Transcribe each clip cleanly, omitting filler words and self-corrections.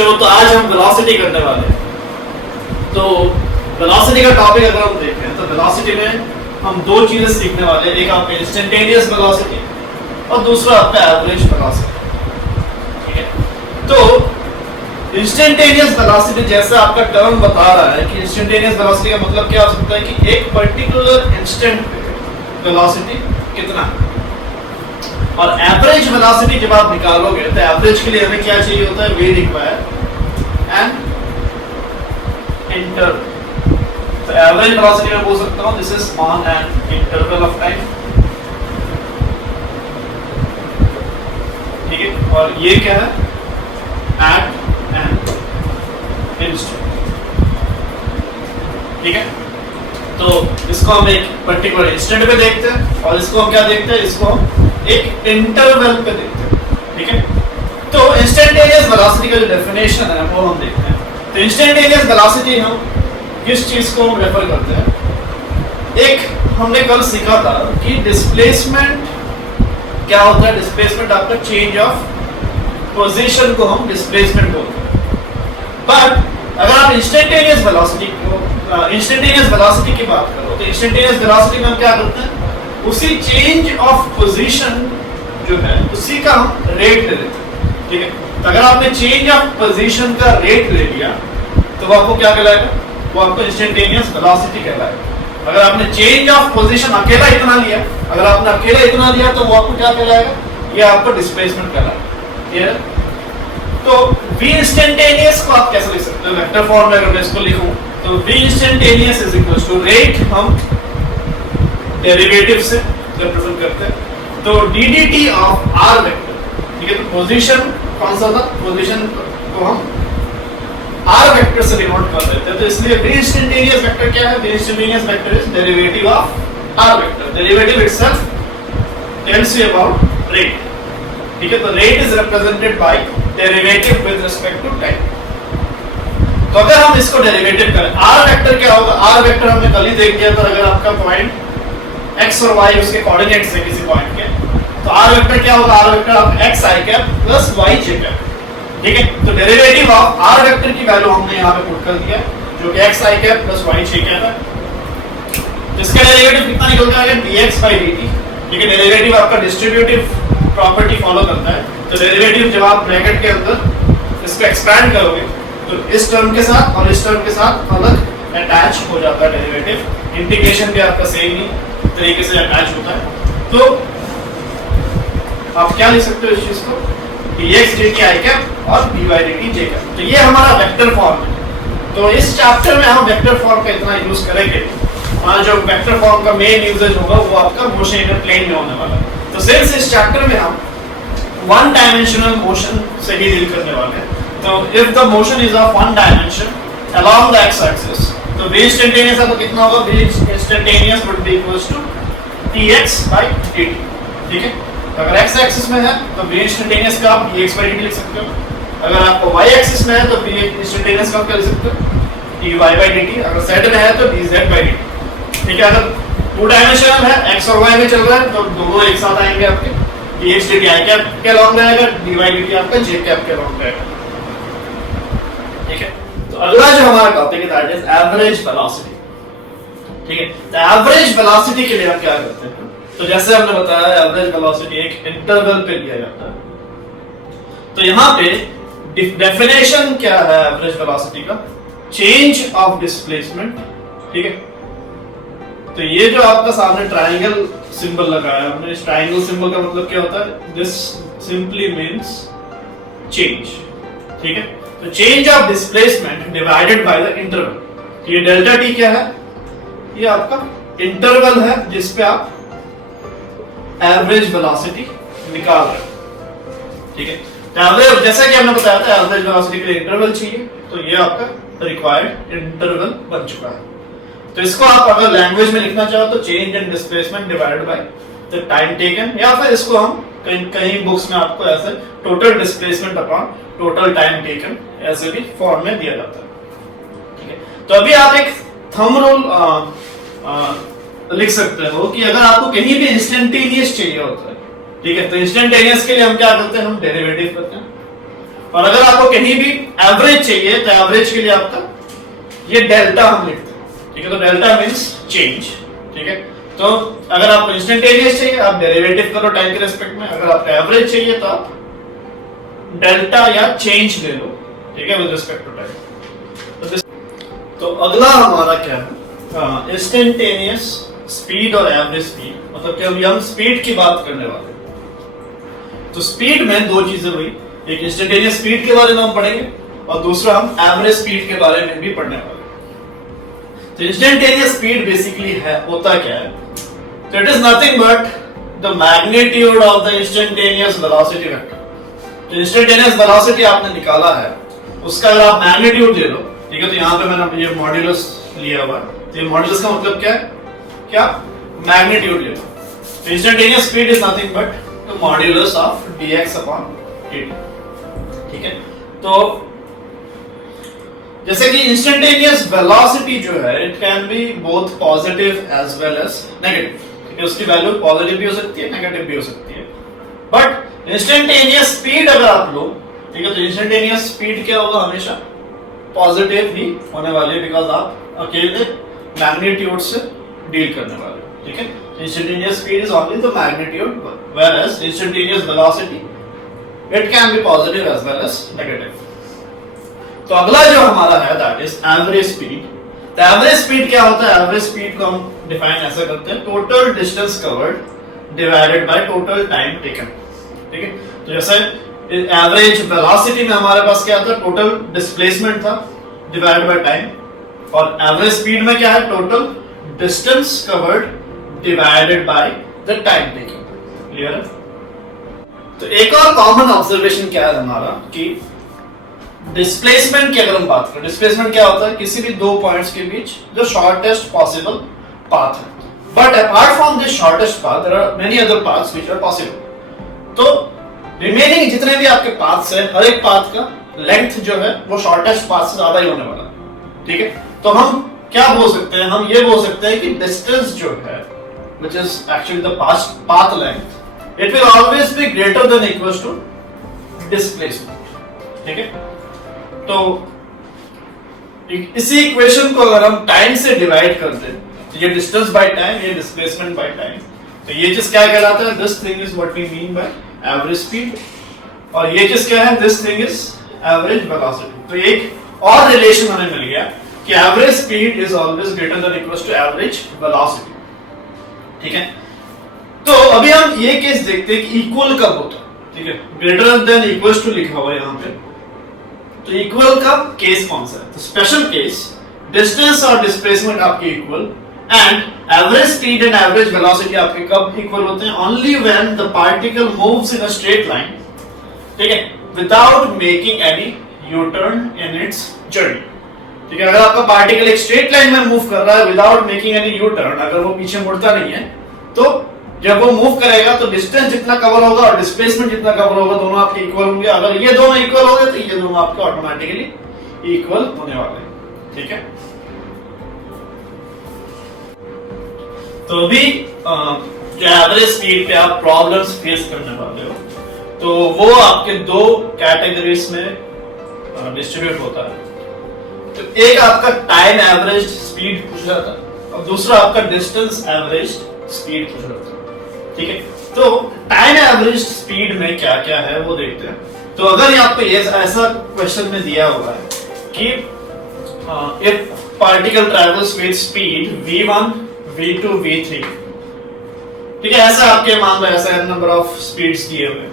बच्चों, तो आज हम वेलोसिटी करने वाले हैं। तो वेलोसिटी का टॉपिक अगर हम देखें तो वेलोसिटी में हम दो चीजें सीखने वाले हैं, एक आपका इंस्टेंटेनियस वेलोसिटी और दूसरा आपका एवरेज वेलोसिटी। ठीक है, तो इंस्टेंटेनियस वेलोसिटी जैसा आपका टर्म बता रहा है कि इंस्टेंटेनियस वेलोसिटी का मतलब क्या हो सकता है कि एक पर्टिकुलर इंस्टेंट पे वेलोसिटी कितना है। और एवरेज वेलोसिटी जब आप निकालोगे तो एवरेज के लिए हमें क्या चाहिए होता है, वी रिक्वायर एन इंटरवल। तो एवरेज वेलोसिटी में बोल सकता हूं this is on an interval of time. ठीक है, और ये क्या है, एट एन इंस्टेंट। ठीक है, तो इसको हम एक पर्टिकुलर इंस्टेंट पे देखते हैं और इसको हम क्या देखते हैं, इसको हम एक इंटरवल पे देखते हैं। ठीक है, तो इंस्टेंटेनियस वेलोसिटी का जो डेफिनेशन है वो हम देखते हैं। तो इंस्टेंटेनियस वेलोसिटी हम किस चीज को रेफर करते हैं, एक हमने कल सीखा था कि डिस्प्लेसमेंट क्या होता है। डिस्प्लेसमेंट आपका चेंज ऑफ पोजीशन को हम डिस्प्लेसमेंट बोलते हैं। बट अगर आप इंस्टेंटेनियस वेलोसिटी की बात करो तो इंस्टेंटेनियस वेलोसिटी में हम क्या करते हैं, उसी चेंज ऑफ पोजीशन जो है उसी का हम रेट ले लेते हैं। ठीक है, तो अगर आपने चेंज ऑफ पोजीशन का रेट ले लिया तो वो आपको क्या कहलाएगा, वो आपको इंस्टेंटेनियस वेलोसिटी कहलाएगा। अगर आपने चेंज ऑफ पोजीशन अकेला इतना लिया, अगर आपने अकेला इतना लिया तो वो आपको क्या कहलाएगा, ये आपको डिस्प्लेसमेंट कहलाएगा। क्लियर? तो v इंस्टेंटेनियस को आप कैसे लिख सकते हो, वेक्टर फॉर्म में अगर मैं इसको लिखूं तो v instantaneous is equal to rate हम डेरिवेटिव से रिप्रेजेंट करते हैं, तो ddT ऑफ r वेक्टर। ठीक है, तो पोजीशन कौन सा था, पोजीशन को हम r वेक्टर से डिनोट कर देते हैं। तो इसलिए v इंस्टेंटेनियस वेक्टर क्या है, v instantaneous vector is derivative of r vector. Derivative itself tells you about rate. ठीक है, तो rate is represented by derivative with respect to time. तो अगर हम इसको डेरिवेटिव करें, r वेक्टर क्या होगा, r वेक्टर हमने कल ही देख लिया था। अगर आपका पॉइंट x और y उसके कोऑर्डिनेट्स है किसी पॉइंट के, तो r वेक्टर क्या होगा, r vector of x i cap plus y j cap. ठीक है, तो डेरिवेटिव ऑफ r वेक्टर की वैल्यू हमने यहां पे पुट कर दिया जो कि x i cap plus y j cap है। तो इसका डेरिवेटिव कितना निकल जाएगा, dx by dt। ठीक है, डेरिवेटिव आपका डिस्ट्रीब्यूटिव प्रॉपर्टी फॉलो करता है। तो डेरिवेटिव जब आप ब्रैकेट के अंदर इसको एक्सपैंड करोगे तो इस टर्म के साथ और इस टर्म के साथ अलग अटैच हो जाता है डेरिवेटिव। इंटीग्रेशन भी आपका सेम ही तरीके से अटैच होता है। तो आप क्या लिख सकते हो इस चीज को, dx dt i कैप और dy dt j कैप। तो ये हमारा वेक्टर फॉर्म है। तो इस चैप्टर में हम वेक्टर फॉर्म का इतना यूज करेंगे। हमारा जो वेक्टर फॉर्म का मेन यूजेज होगा वो आपका मोशन इन प्लेन में होने वाला है। तो सिंस इस चैप्टर में हम वन डायमेंशनल मोशन से ही डील करने वाले हैं, तो if the motion is of one dimension along the X axis, तो v इंस्टेंटेनियस आपको कितना होगा, v instantaneous would be equals to dx by dt। ठीक है, तो अगर x एक्सिस में है तो v इंस्टेंटेनियस का आप dx by dt लिख सकते हो। अगर आपको y एक्सिस में है तो v इंस्टेंटेनियस का आप क्या लिख सकते हो, dy by dt। अगर z में है तो dz by dt। ठीक है, अगर टू डायमेंशनल है, x और y में चल रहा है, तो दोनों एक साथ आएंगे आपके, dx dt i कैप के अलोंग रहेगा, dy dt आपका j कैप के अलोंग रहेगा। ठीक है, तो अगला जो हमारा टॉपिक है दैट इज एवरेज वेलोसिटी। ठीक है, तो एवरेज वेलोसिटी के लिए हम क्या करते हैं, तो जैसे हमने बताया एवरेज वेलोसिटी एक इंटरवल पे लिया जाता है। तो यहाँ पे डेफिनेशन क्या है एवरेज वेलोसिटी का, चेंज ऑफ डिस्प्लेसमेंट। ठीक है, तो ये जो आपका सामने ट्रायंगल सिंबल लगाया हमने, इस ट्रायंगल सिंबल का मतलब क्या होता है, दिस सिंपली मींस चेंज। ठीक है, तो change of displacement divided by the interval. ये डेल्टा टी क्या है, ये आपका इंटरवल है जिस पे आप एवरेज वेलोसिटी निकाल रहे हो। ठीक है, तो एवरेज जैसा कि हमने बताया था एवरेज वेलोसिटी के लिए इंटरवल चाहिए, तो ये आपका रिक्वायर्ड इंटरवल बन चुका है। तो इसको आप अगर लैंग्वेज में लिखना चाहो तो change in displacement divided by the time taken, या फिर इसको हम कहीं बुक्स में आपको ऐसे total displacement upon total time taken ऐसे भी फॉर्म में दिया जाता है। ठीक है, तो अभी आप एक थंब रूल लिख सकते हो कि अगर आपको कहीं भी इंस्टेंटेनियस चाहिए होता है, ठीक है, तो इंस्टेंटेनियस के लिए हम क्या करते हैं, हम डेरिवेटिव करते हैं। और अगर आपको कहीं भी एवरेज चाहिए तो एवरेज के लिए आपका ये डेल्टा हम लिखते हैं, ठीक है। तो डेल्टा मींस चेंज, ठीक है। तो अगर आपको इंस्टेंटेनियस चाहिए आप डेरिवेटिव करो टाइम के रेस्पेक्ट में, अगर आपको एवरेज चाहिए तो आप डेल्टा या चेंज ले लो, ठीक है, विद रिस्पेक्ट टू टाइम। तो अगला हमारा क्या है, इंस्टेंटेनियस स्पीड और एवरेज स्पीड, मतलब कि अभी हम स्पीड की बात करने वाले हैं। तो स्पीड में दो चीजें हुई, एक इंस्टेंटेनियस स्पीड के बारे में हम पढ़ेंगे और दूसरा हम एवरेज स्पीड के बारे में भी पढ़ने वाले हैं। तो इंस्टेंटेनियस स्पीड बेसिकली है होता क्या है, तो it is nothing but the magnitude of the instantaneous velocity vector. तो इंस्टेंटेनियस वेलोसिटी आपने निकाला है, उसका अगर आप मैग्नीट्यूड ले लो, ठीक है। तो यहाँ पे मैंने ये मॉड्यूलस लिया हुआ है, तो ये मॉड्यूलस का मतलब क्या है, क्या मैग्नीट्यूड ले लो। तो instantaneous speed is nothing but the modulus of dx upon dt, ठीक है। तो जैसे कि इंस्टेंटेनियस वेलोसिटी जो है it can be both positive as well as negative, ठीक है। उसकी वैल्यू पॉजिटिव भी हो सकती है, नेगेटिव भी हो सकती है। बट इंस्टेंटेनियस स्पीड अगर आप लो, ठीक है, तो इंस्टेंटेनियस स्पीड क्या होगा, हमेशा पॉजिटिव ही होने वाली है, बिकॉज आप अकेले मैग्नीट्यूड से डील करने वाले हो, ठीक है। Instantaneous speed is only the magnitude, whereas instantaneous velocity it can be positive as well as negative. तो अगला जो हमारा है दैट इज एवरेज स्पीड। तो एवरेज स्पीड क्या होता है, एवरेज स्पीड को हम डिफाइन ऐसा करते हैं, total distance covered divided by total time taken, ठीक है। तो जैसे एवरेज वेलोसिटी में हमारे पास क्या था, टोटल डिस्प्लेसमेंट था डिवाइडेड बाय टाइम, और एवरेज स्पीड में क्या है, total distance covered divided by the time taken. Clear है। तो एक और कॉमन ऑब्जर्वेशन क्या है हमारा कि डिस्प्लेसमेंट की अगर हम बात करें, डिस्प्लेसमेंट क्या होता है, किसी भी दो पॉइंट्स के बीच जो शॉर्टेस्ट पॉसिबल पाथ है। But apart from this shortest path there are many other paths which are possible. तो रिमेनिंग जितने भी आपके पाथ्स हैं, हर एक पाथ का लेंथ जो है वो शॉर्टेस्ट पाथ से ज्यादा ही होने वाला है, ठीक है। तो हम क्या बोल सकते हैं, हम ये बोल सकते हैं कि डिस्टेंस जो है which is actually the path length, it will always be greater than equals to displacement, ठीक है। तो इसी इक्वेशन को अगर हम टाइम से डिवाइड कर दें, तो ये डिस्टेंस बाय टाइम, ये डिस्प्लेसमेंट बाय टाइम, तो ये चीज क्या कहलाता है, this thing is what we mean by average speed, और ये चीज क्या है, this thing is average velocity. तो एक और रिलेशन हमें मिल गया कि average speed is always greater than equals to average velocity, ठीक है। तो अभी हम ये केस देखते हैं कि इक्वल कब होता है, ठीक है। ग्रेटर देन इक्वल्स टू लिखा हुआ है यहाँ पे, तो इक्वल का केस कौन सा है, तो स्पेशल केस डिस्टेंस और डिस्प्लेसमेंट आपके equal and average speed and average velocity आपके कब इक्वल होते हैं, only when the particle moves in a straight line, ठीक है, without making any U turn in its journey, ठीक है। अगर आपका पार्टिकल एक स्ट्रेट लाइन में मूव कर रहा है without making any U turn, अगर वो पीछे मुड़ता नहीं है, तो जब वो मूव करेगा तो डिस्टेंस जितना कवर होगा और डिस्प्लेसमेंट जितना कवर होगा दोनों आपके इक्वल होंगे। अगर ये दोनों इक्वल हो गए तो ये दोनों आपके ऑटोमेटिकली इक्वल होने वाले हैं, ठीक है। तो अभी जो एवरेज स्पीड पे आप प्रॉब्लम्स फेस करने वाले हो, तो वो आपके दो कैटेगरीज में डिस्ट्रीब्यूट होता है। तो एक आपका टाइम एवरेज स्पीड पूछ रहा था और दूसरा आपका डिस्टेंस एवरेज स्पीड पूछ रहा था, ठीक है। तो टाइम एवरेज स्पीड में क्या क्या है वो देखते हैं। तो अगर आपको ये ऐसा क्वेश्चन में दिया हुआ है कि if particle travels with speed v1 v2 v3, ठीक है, ऐसा आपके मान लो ऐसा नंबर ऑफ स्पीड्स दिए हुए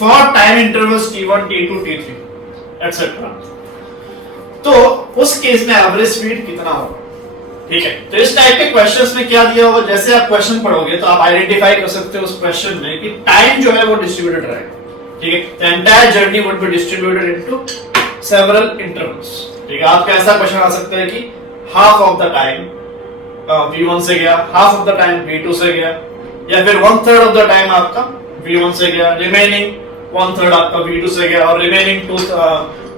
for time intervals t1 t2 t3 etcetera, तो उस केस में एवरेज स्पीड कितना होगा, ठीक है। तो इस टाइप के क्वेश्चंस में क्या दिया होगा, जैसे आप क्वेश्चन पढ़ोगे तो आप आइडेंटिफाई कर सकते हो उस क्वेश्चन में कि टाइम जो है वो डिस्ट्रीब्यूटेड रहेगा, ठीक है। The entire journey would be distributed into several intervals, ठीक है। आपका ऐसा क्वेश्चन आ सकता है कि half of the time v1 से गया, half of the time v2 से गया, या फिर 1/3 ऑफ द टाइम आपका v1 से गया, रिमेनिंग 1/3 आपका v2 से गया, और रिमेनिंग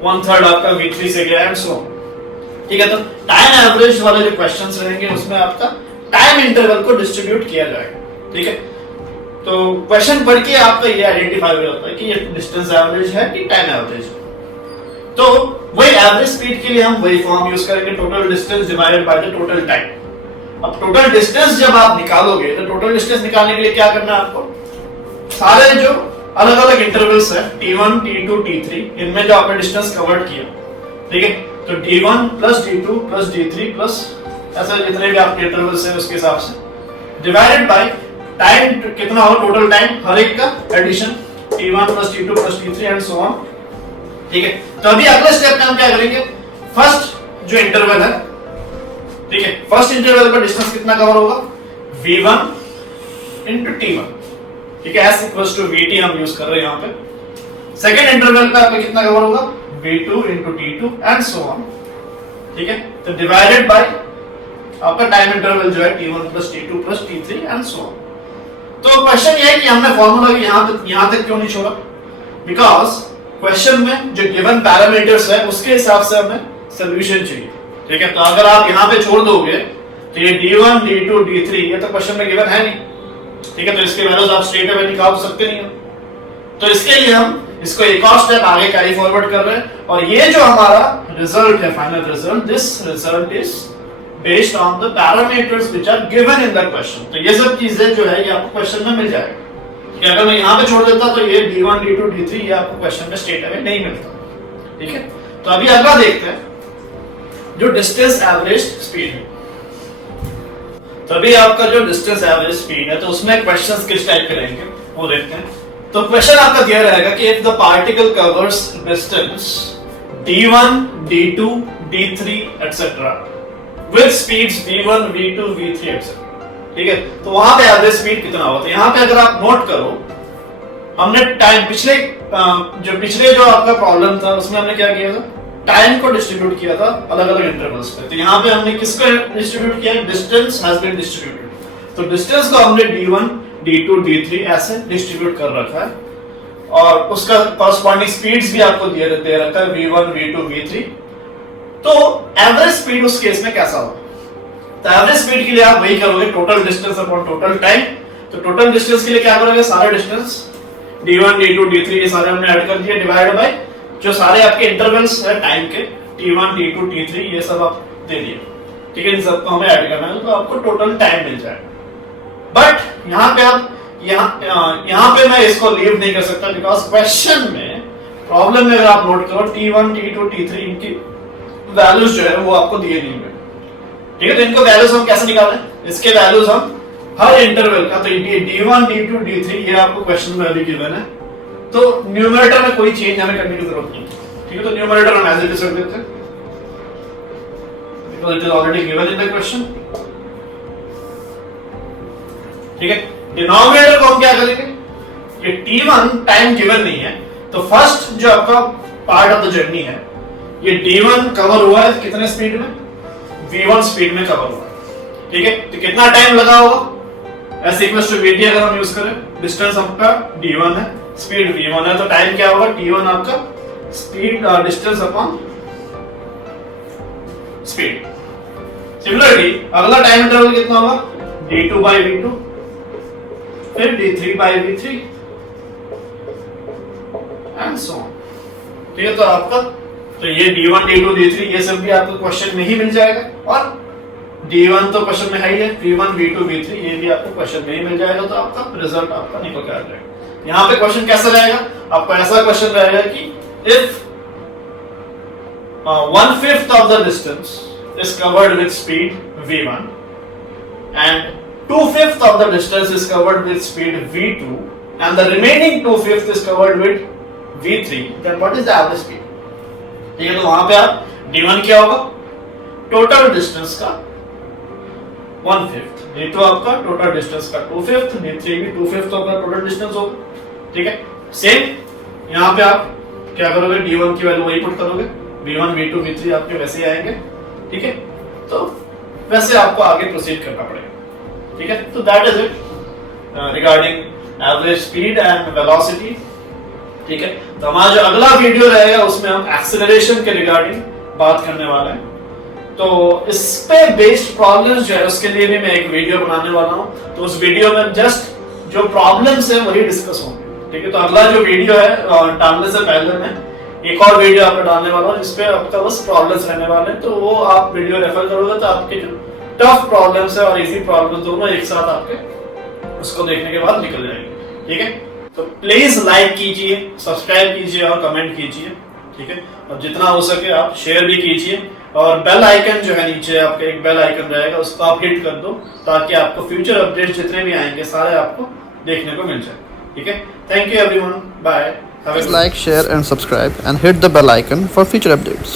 1/3 आपका v3 से गया, एंड सो ऑन, ठीक है। तो टाइम एवरेज वाले जो क्वेश्चंस रहेंगे उसमें आपका टाइम इंटरवल को डिस्ट्रीब्यूट किया जाएगा, ठीक है। तो क्वेश्चन पढ़ के आपका ये आइडेंटिफाई हो जाता है कि ये डिस्टेंस एवरेज है कि टाइम एवरेज है। तो वही एवरेज स्पीड के लिए हम वही फॉर्म यूज करेंगे, total distance divided by the total time. अब टोटल डिस्टेंस जब आप निकालोगे तो टोटल डिस्टेंस निकालने के लिए क्या करना है आपको, सारे जो अलग अलग इंटरवल्स है T1, T2, T3, इनमें जो आपने डिस्टेंस कवर्ड किया, ठीक है, तो D1 plus D2 plus D3 plus ऐसा जितने भी आपके इंटरवल्स है उसके हिसाब से डिवाइडेड बाय टाइम कितना हो, टोटल टाइम हर एक का addition T1 plus T2 plus T3 and so on. ठीक है, तो अभी अगले स्टेप में हम क्या करेंगे, फर्स्ट जो इंटरवल है, ठीक है, फर्स्ट इंटरवल का डिस्टेंस कितना कवर होगा, V1 into T1, ठीक है, S equals to VT हम यूज कर रहे हैं यहाँ पे। सेकेंड इंटरवल का आपका कितना कवर होगा, V2 into T2 and so on, ठीक है, तो डिवाइडेड बाय आपका टाइम इंटरवल जो है T1 plus T2 plus T3 and so on. तो क्वेश्चन ये है कि हमने फॉर्मूला यहां तक क्यों नहीं छोड़ा, बिकॉज क्वेश्चन में जो गिवन पैरामीटर्स है उसके हिसाब से हमें सॉल्यूशन चाहिए। ठीक है, तो अगर आप यहां पे छोड़ दोगे तो ये D1, D2, D3 ये तो क्वेश्चन में गिवन है नहीं, ठीक है, तो इसके वैल्यूज आप स्ट्रेट अवे निकाल सकते नहीं हो। तो इसके लिए हम इसको एक और स्टेप आगे कैरी फॉरवर्ड कर रहे हैं, और ये जो हमारा रिजल्ट है, final result, this result is based on the parameters which are given in the question. तो ये सब चीजें जो है ये आपको क्वेश्चन में मिल जाएगा, कि अगर मैं यहां पे छोड़ देता तो ये D1, D2, D3 ये आपको क्वेश्चन में स्ट्रेट अवे नहीं मिलता। ठीक है, तो अभी अगला देखते हैं जो डिस्टेंस एवरेज स्पीड है। तो अभी आपका जो डिस्टेंस एवरेज स्पीड है तो उसमें क्वेश्चंस किस टाइप के रहेंगे वो देखते हैं। तो क्वेश्चन आपका दिया रहेगा कि if the particle covers distance D1, D2, D3 etcetera with speeds V1, V2, V3 etcetera, ठीक है, तो वहां पे एवरेज स्पीड कितना होगा। तो यहां पे अगर आप नोट करो, हमने टाइम पिछले जो आपका प्रॉब्लम था उसमें हमने क्या किया था, टाइम को डिस्ट्रीब्यूट किया था अलग अलग इंटरवल्स पे। तो यहाँ पे हमने किसको डिस्ट्रीब्यूट किया, डिस्टेंस हैज बीन डिस्ट्रीब्यूटेड। तो डिस्टेंस को हमने D1, D2, D3 ऐसे डिस्ट्रीब्यूट कर रखा है, और उसका कॉरस्पॉन्डिंग स्पीड्स भी आपको दे रखा है V1, V2, V3। तो एवरेज स्पीड उस केस में कैसा होगा, तो एवरेज स्पीड के लिए आप वही करोगे, total distance upon total time. तो टोटल डिस्टेंस के लिए क्या करोगे, सारे डिस्टेंस D1, D2, D3 ये सारे हमने ऐड कर दिए, डिवाइड बाय जो सारे आपके इंटरवल्स है टाइम के T1, T2, T3 ये सब आप दे दिए। ठीक है, इन सबको हमें ऐड करना है तो आपको टोटल टाइम मिल जाएगा। बट यहाँ पे आप यहाँ पे मैं इसको लीव नहीं कर सकता, बिकॉज क्वेश्चन में प्रॉब्लम में अगर आप नोट करो T1, T2, T3 इनकी वैल्यूज जो है वो आपको दिए नहीं है। ठीक है, तो इनको वैल्यूज हम कैसे निकालें, इसके वैल्यूज हम हर इंटरवल का, तो ये D1, D2, D3 ये आपको क्वेश्चन में अभी गिवन है, तो न्यूमरेटर में कोई चेंज हमें करने की जरूरत नहीं। ठीक है, तो न्यूमरेटर हम एज इट इज रख देते हैं, because it is already given in the question. ठीक है, डिनोमिनेटर को हम क्या करेंगे, ये T1 टाइम गिवन नहीं है, तो फर्स्ट जो आपका पार्ट ऑफ द जर्नी है ये D1 कवर हुआ है कितने स्पीड में, V1 स्पीड में कवर हुआ है। ठीक है, तो कितना टाइम लगा होगा, S इक्वल्स टू VT अगर हम यूज करें, डिस्टेंस आपका D1 है, स्पीड V1 है, तो टाइम क्या होगा, T1 आपका speed distance upon speed. Similarly अगला टाइम इंटरवल कितना होगा, D2 by V2, फिर D3 by V3 and so on. ठीक है, तो आपका तो ये D1, D2, D3 ये सब भी आपको क्वेश्चन में ही मिल जाएगा, और D1 तो क्वेश्चन में है ही है, V1, V2, V3 ये भी आपको क्वेश्चन में ही मिल जाएगा, तो आपका रिजल्ट आपका निकल के आ जाएगा। यहाँ पे क्वेश्चन कैसा रहेगा, आपका ऐसा क्वेश्चन रहेगा कि if 1/5 of the distance is covered with speed V1 and 2/5 of the distance is covered with speed V2 and the remaining 2/5 is covered with V3, then what is the average speed? ठीक है, तो वहां पे आप D1 क्या होगा, total distance का 1/5, D2 आपका टोटल डिस्टेंस का 2/5, D3 भी 2/5 आपका टोटल डिस्टेंस होगा। ठीक है, सेम यहाँ पे आप क्या करोगे, D1 की वैल्यू वही पुट करोगे, V1, V2, V3 आपके वैसे ही आएंगे। ठीक है, तो वैसे आपको आगे प्रोसीड करना पड़ेगा। ठीक है, तो that is it regarding average speed and velocity. ठीक है, तो हमारा जो अगला वीडियो रहेगा उसमें हम एक्सेलरेशन के रिगार्डिंग बात करने वाले हैं। तो इस पे बेस्ड प्रॉब्लम्स जो है उसके लिए भी मैं एक वीडियो बनाने वाला हूं, तो उस वीडियो में जस्ट जो प्रॉब्लम्स है वही डिस्कस होंगे। ठीक है, तो अगला जो वीडियो है डालने से पहले मैं एक और वीडियो आपको डालने वाला हूँ जिसपे आपका बस प्रॉब्लम्स रहने वाले हैं, तो वो आप वीडियो रेफर करोगे तो आपके जो टफ प्रॉब्लम्स है और इजी प्रॉब्लम्स दोनों एक साथ आपके उसको देखने के बाद निकल जाएंगे। ठीक है, तो प्लीज लाइक कीजिए, सब्सक्राइब कीजिए और कमेंट कीजिए। ठीक है, और जितना हो सके आप शेयर भी कीजिए, और बेल आइकन जो है नीचे आपके एक बेल आइकन रहेगा उसको आप हिट कर दो ताकि आपको फ्यूचर अपडेट्स जितने भी आएंगे सारे आपको देखने को मिल जाए। ठीक है, thank you everyone, bye. Please like, share and subscribe and hit the bell icon for future updates.